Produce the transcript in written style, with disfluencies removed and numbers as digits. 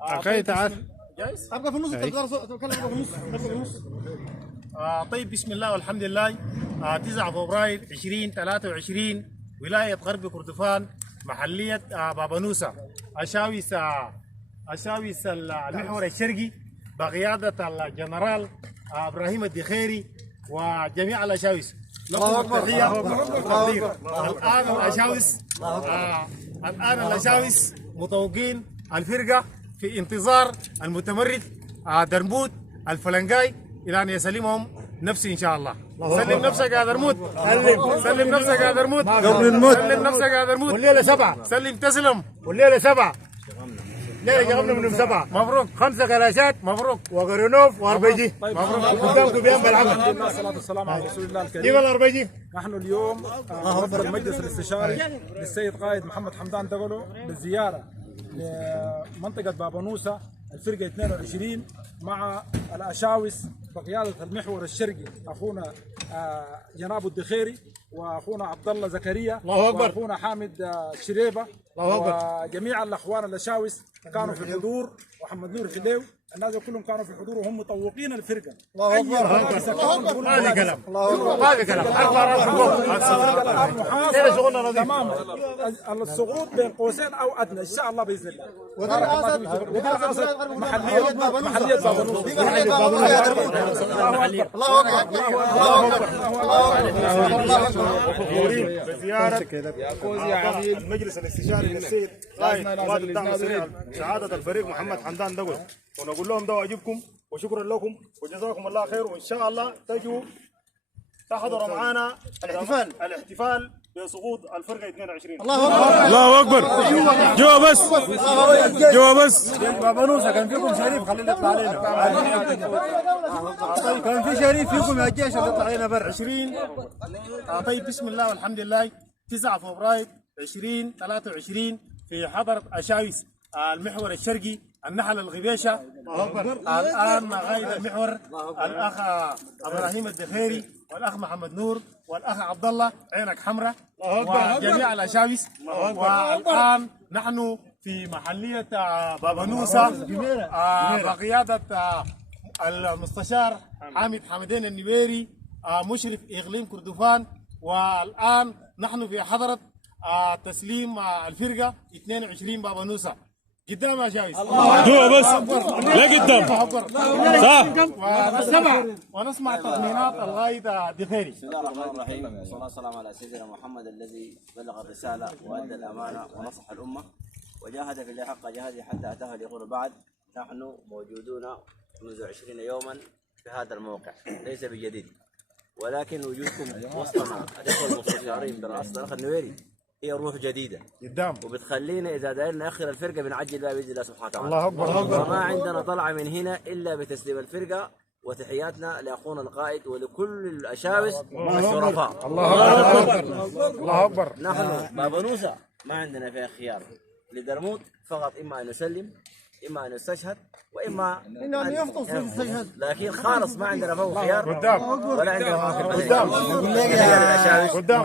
اخي تعال جايز؟ ابقى في النص تتكلم في النص في النص. طيب بسم الله والحمد لله. 9 فبراير 2023 ولاية غرب كردفان محلية بابا نوسة أشاويس المحور الشرقي بقيادة الجنرال إبراهيم الدخيري وجميع الأشاويس. لكم التحية والتقدير. الآن الأشاويس متوقين الفرقة في انتظار المتمرد درمود الفلنقاي إلى أن يسلمهم نفسي إن شاء الله. سلم نفسك يا درمود. سلم نفسك يا درمود. سلم نفسك يا درمود. والليلة 7 سلم تسلم. والليلة 7 ليلة شغلنا من 7. مبروك. 5 كلاشات. مبروك. وغرنوف واربيجي. مبروك. قدامكم بيان بالعمل. الصلاة والسلام على رسول الله الكريم. كيف الاربيجي؟ نحن اليوم وفد المجلس الاستشاري للسيد قائد محمد حمدان دغلو بالزيارة لمنطقة بابا نوسة الفرقة 22 مع الأشاوس بقيادة المحور الشرقي أخونا جناب الدخيري وأخونا عبد الله زكريا وأخونا حامد شريبة وجميع الأخوان الأشاوس كانوا في الحضور ومحمد نور حليو. الناس كلهم كانوا في الحضور وهم متوقين الفرقه. الله اكبر. هذا كلام. هذا كلام. تماما. السقوط بين قوسين او ادنى ان شاء الله باذن الله. محليه بابا نوسة. الله اكبر. بزياره المجلس الاستشاري للسيد قائد قوات الدعم السريع سعاده الفريق محمد حمدان دغلو، ونقول لهم ده واجبكم وشكرا لكم وجزاكم الله خير، وان شاء الله تجوا تحضروا معنا الاحتفال بسقوط الفرقه 22. الله اكبر. جوا بس. جوا بس. بابا نوسة كان فيكم شريف خلينا نطلع علينا. كان في شريف فيكم يا الجيش اللي يطلع علينا برا 20. طيب بسم الله والحمد لله. 9 فبراير 2023 في حضرة أشاويس المحور الشرقي النحل الغبيشة. الآن قائد المحور الأخ إبراهيم الدخيري والأخ محمد نور والأخ عبد الله عينك حمراء وجميع الأشاويس. والآن نحن في محلية بابا نوسة بقيادة المستشار حامد حمدين النبيري مشرف إقليم كردفان. والآن نحن في حضرة تسليم الفرقة 22 بابا نوسة. قدام يا شاويس. جوا بس. لا قدام. صح. ونسمع تطمينات القائد الدخيري. بسم الله الرحمن الرحيم، والصلاة والسلام على سيدنا محمد الذي بلغ الرسالة وأدى الأمانة ونصح الأمة وجاهد في الله حق جهاده حتى أتاه اليقين. بعد نحن موجودون منذ 20 يوما في هذا الموقع، ليس بجديد، ولكن وجودكم وسطنا الإخوة المستشارين برئاسة الأخ النويري هي روح جديدة قدام وبتخلينا إذا دايرنا نأخر الفرقة بنعجل بها بإذن الله سبحانه وتعالى. الله أكبر. وما عندنا طلعة من هنا إلا بتسليم الفرقة. وتحياتنا لأخونا القائد ولكل الأشاوس الشرفاء. الله أكبر. الله أكبر. نحن بابا نوسة ما عندنا فيها خيار لدرمود فقط، إما أن نسلم إما أن نستشهد وإما أن يفطر في السجن، لكن خالص ما عندنا فوق خيار قدام ولا عندنا فوق قدام قدام.